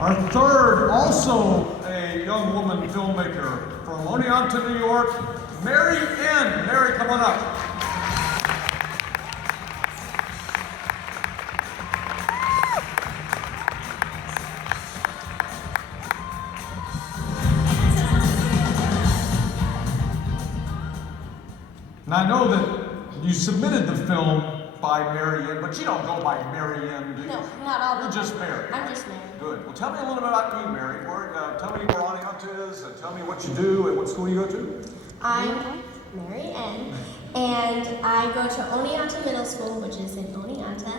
Our third, also a young woman filmmaker from Oneonta, New York, Mary N. Mary, come on up. And I know that you submitted the film by Mary Ann, but you don't go by Mary Ann, do you? No, not all. You're just Mary. I'm just Mary. Good. Well, tell me a little bit about you, Mary. Tell me where Oneonta is, and tell me what you do and what school you go to. I'm Mary Ann, and I go to Oneonta Middle School, which is in Oneonta,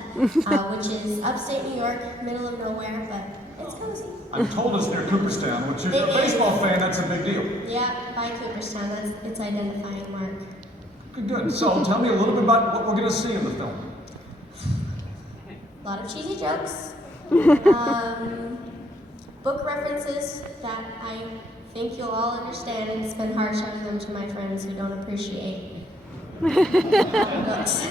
which is upstate New York, middle of nowhere, but it's cozy. I'm told it's near Cooperstown, which is a baseball fan, that's a big deal. Yeah, by Cooperstown, that's its identifying mark. Good. So tell me a little bit about what we're going to see in the film. A lot of cheesy jokes, book references that I think you'll all understand, and it's been hard showing them to my friends who don't appreciate books.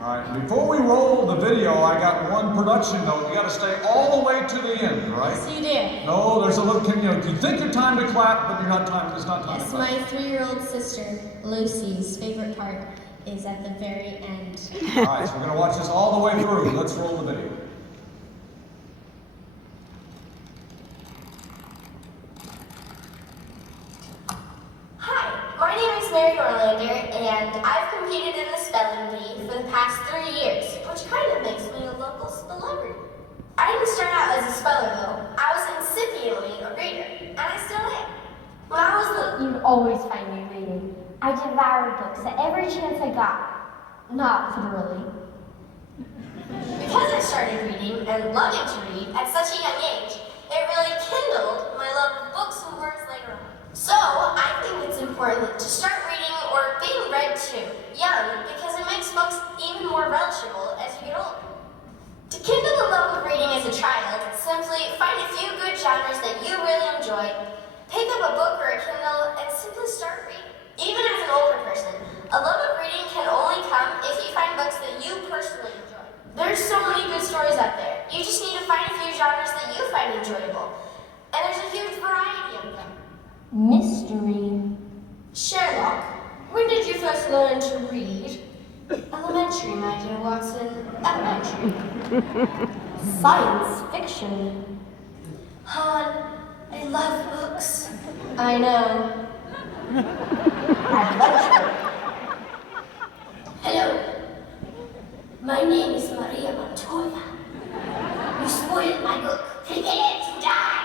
All right, before we roll the video, I got one production note. You got to stay all the way to the end, right? Yes, you did. No, there's a little, you think you're time to clap, but you're not time, it's not time to clap. Yes, my 3-year-old sister, Lucy's favorite part is at the very end. All right, so we're going to watch this all the way through. Let's roll the video. Hi, my name is Mary Norlander, and I've competed in the spelling bee for the past 3 years, which kind of makes me a local celebrity. I didn't start out as a speller, though. I was incipiently a reader, and I still am. When I was little, You'd always find me reading. I devoured books at every chance I got. Not literally. because I started reading and loving to read at such a young age, it really kindled my love of books and words later on. So, I think it's important to start reading or being read to young because it makes books even more relishable as you get older. To kindle the love of reading as a child, simply find a few good genres that you really enjoy, pick up a book or a Kindle, and simply start reading. Even as an older person, a love of reading can only come if you find books that you personally enjoy. There's so many good stories out there. You just need to find a few genres that you find enjoyable. And there's a huge variety of them. Mystery. Sherlock, when did you first learn to read? Elementary, my dear Watson. Elementary. Science fiction. Han, I love books. I know. Adventure. Hello. My name is Maria Montoya. You spoiled my book. Prepare to die.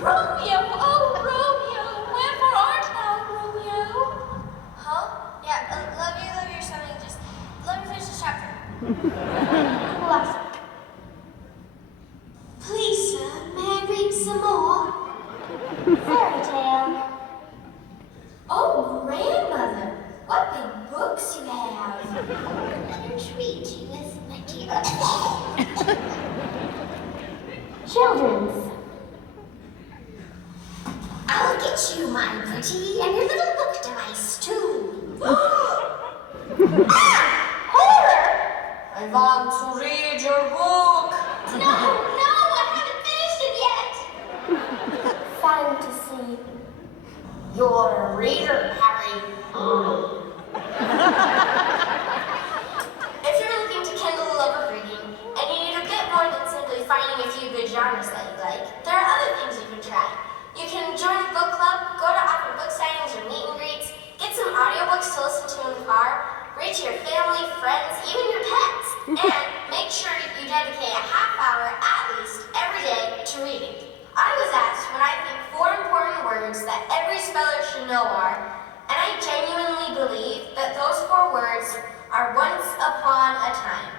Romeo, oh Romeo, wherefore art thou, Romeo? Huh? Yeah, love you, something. Just let me finish this chapter. Classic. Please, sir, may I read some more? Fairy tale. Oh, grandmother, what big books you have. Another treat to you, my dear. Children's. I'll get you, my pretty, and your little book device, too. Horror! I want to read your book. No, I haven't finished it yet. Fantasy. You're a reader, Harry. If you're looking to kindle the love of reading, and you need a bit more than simply finding a few good genres that you like, there are other things you can try. You can join a book club, go to awkward book signings or meet and greets, get some audiobooks to listen to in the car, read to your family, friends, even your pets, and make sure you dedicate a half hour at least every day to reading. I was asked what I think 4 important words that every speller should know are, and I genuinely believe that those 4 words are once upon a time.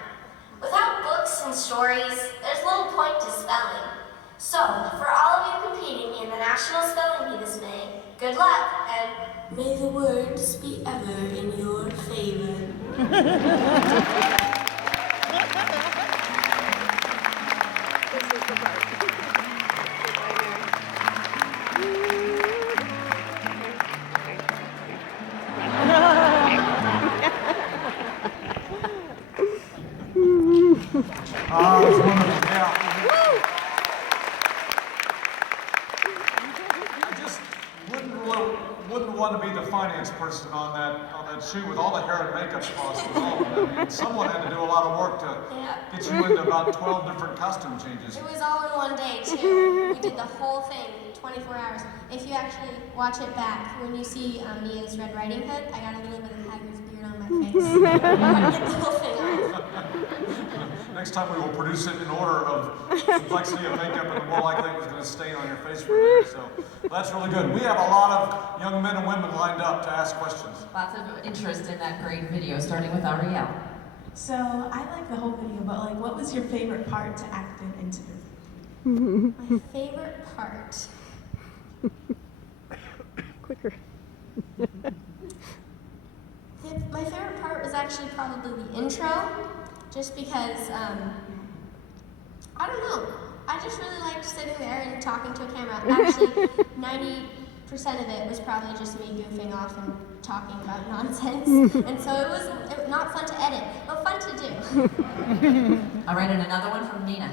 Without books and stories, there's little point to spelling. So, for all of you competing in the National Spelling Bee this May, good luck, and may the words be ever in your favor. That was wonderful, yeah. I just wouldn't want to be the finance person on that shoot with all the hair and makeup costs alone. I mean, someone had to do a lot of work to get you into about 12 different costume changes. It was all in one day, too. We did the whole thing, 24 hours. If you actually watch it back, when you see me as Red Riding Hood, I got a little bit of Hagrid's beard on my face. I want to get the whole thing off. Next time we will produce it in order of complexity of makeup, and more likely it was going to stain on your face for a minute. So that's really good. We have a lot of young men and women lined up to ask questions. Lots of interest in that great video, starting with Ariel. So I like the whole video, but like, what was your favorite part to act into? My favorite part. Quicker. My favorite part was actually probably the intro, just because, I don't know. I just really liked sitting there and talking to a camera. Actually, 90% of it was probably just me goofing off and talking about nonsense. And so it was not fun to edit, but fun to do. All right, and another one from Nina.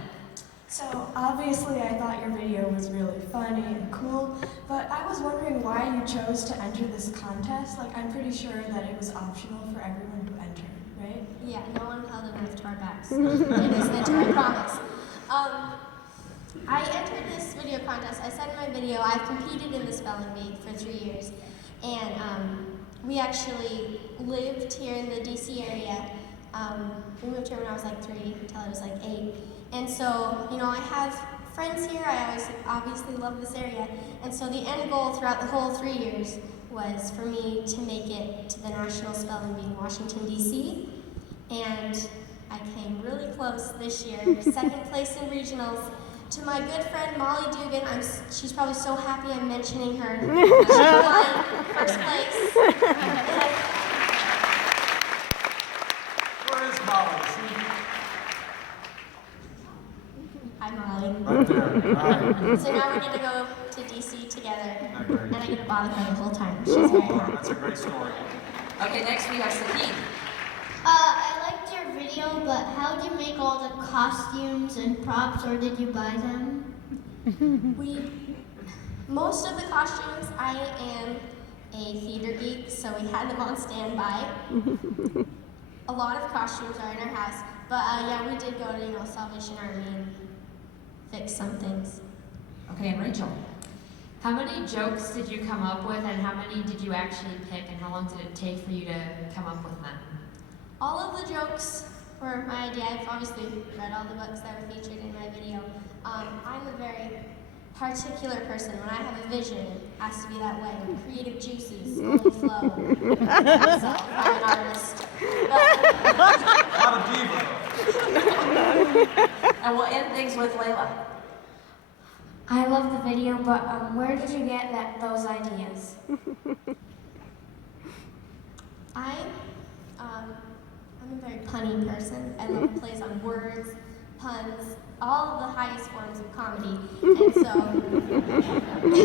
So obviously I thought your video was really funny and cool, but I was wondering why you chose to enter this contest. Like, I'm pretty sure that it was optional for everyone who entered, right? Yeah, no one held a knife to our backs. It was meant to, I promise. I entered this video contest. I said in my video, I've competed in the spelling bee for 3 years. And we actually lived here in the DC area. We moved here when I was like 3 until I was like 8. And so, you know, I have friends here. I always obviously love this area. And so the end goal throughout the whole 3 years was for me to make it to the National Spelling Bee in Washington, D.C. And I came really close this year, second place in regionals. To my good friend Molly Dugan, she's probably so happy I'm mentioning her. She won first place. Where is Molly? Hi, Molly. Right there. All right. So now we're going to go to DC together, Great. and I get to bother her the whole time. She's very happy. That's a great story. Okay, next we have Sahid. I liked your video, but how did you make all the costumes and props, or did you buy them? Most of the costumes, I am a theater geek, so we had them on standby. A lot of costumes are in our house, but yeah, we did go to Salvation Army and fix some things. Okay, and Rachel. How many jokes did you come up with, and how many did you actually pick, and how long did it take for you to come up with them? All of the jokes were my idea. I've obviously read all the books that were featured in my video. I'm a very particular person. When I have a vision, it has to be that way. Creative juices only flow. So I'm an artist. Not a diva. And we'll end things with Layla. I love the video, but where did you get those ideas? I'm a very punny person. I love plays on words, puns, all of the highest forms of comedy. And so the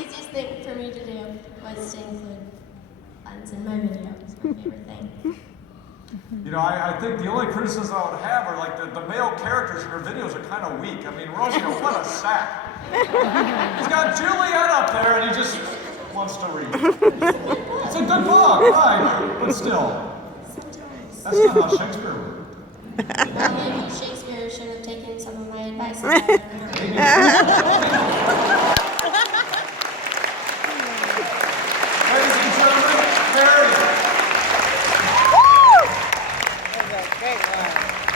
easiest thing for me to do was to include puns in my video. It's my favorite thing. You know, I think the only criticism I would have are like the male characters in her videos are kind of weak. I mean, Romeo, what a sack. He's got Juliet up there and he just wants to read. It's a good book, right? But still, that's not how Shakespeare worked. Well, maybe Shakespeare should have taken some of my advice. Ladies and gentlemen, Mary. That was a great one.